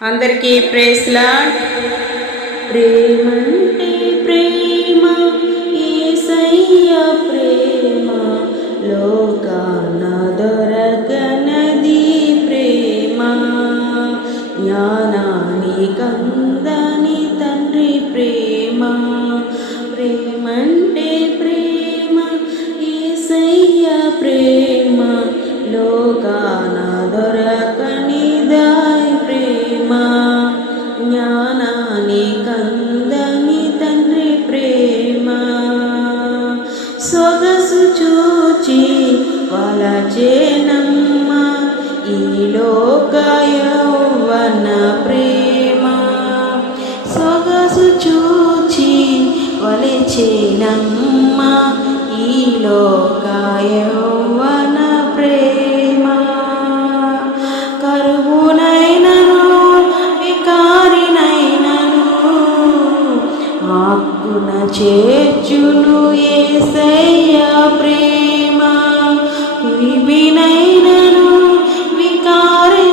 అందరికీ ప్రేస్లా ప్రేమంటే ప్రేమ ఏసయ్య ప్రేమ లోకాన దొరకనది ప్రేమ. జ్ఞానాని కందని తండ్రి ప్రేమ. ప్రేమంటే ప్రేమ ఏసయ్య ప్రేమ లోకానా జ్ఞానాన్ని కందని తండ్రి ప్రేమ. సొగసు చూచి వలచేనమ్మ ఈ లోక యౌవన ప్రేమ. సొగసు చూచి వలచేనమ్మ ఈ లోక యౌ ఆక్కున చేర్చును ఏసయ్య ప్రేమ. విభినైనను వికారినైనను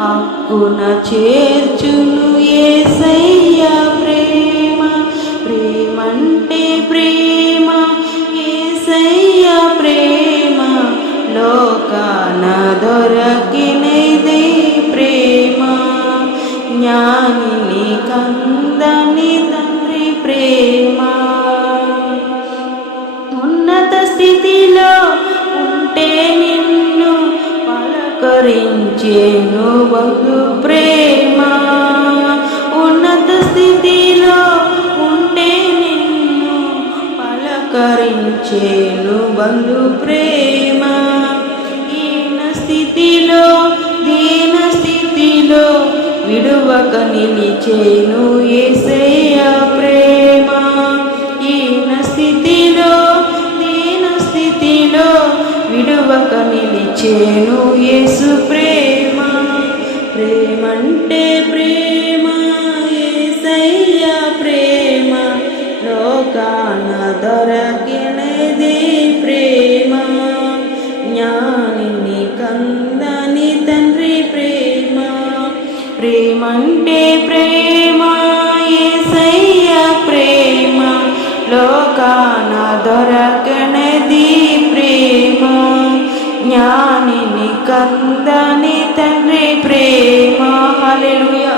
ఆక్కున చేర్చును ఏసయ్య ప్రేమ. ప్రేమంటే ప్రేమ ఏసయ్య ప్రేమ. లోకాన దొరకినది ప్రేమ. జ్ఞాని కందని తండ్రి ప్రేమ. ఉన్నత స్థితిలో ఉంటే నిన్ను పలకరించేను బహు ప్రేమ. ఉన్నత స్థితిలో ఉంటే నిన్ను పలకరించేను బంధు ప్రేమ. విడువక నిలిచేను ఏసయ్య ప్రేమ. ఈన స్థితిలో దీన స్థితిలో విడువక నిలిచేను యేసు ప్రేమ. ప్రేమంటే ప్రేమ ఏసయ్య ప్రేమ. లోకాన దొరకినది ప్రేమంటే ప్రేమ ఏసయ్య ప్రేమ. లోకాన దొరకనది ప్రేమ. జ్ఞానిని కందని తండ్రి ప్రేమ. హల్లెలూయా.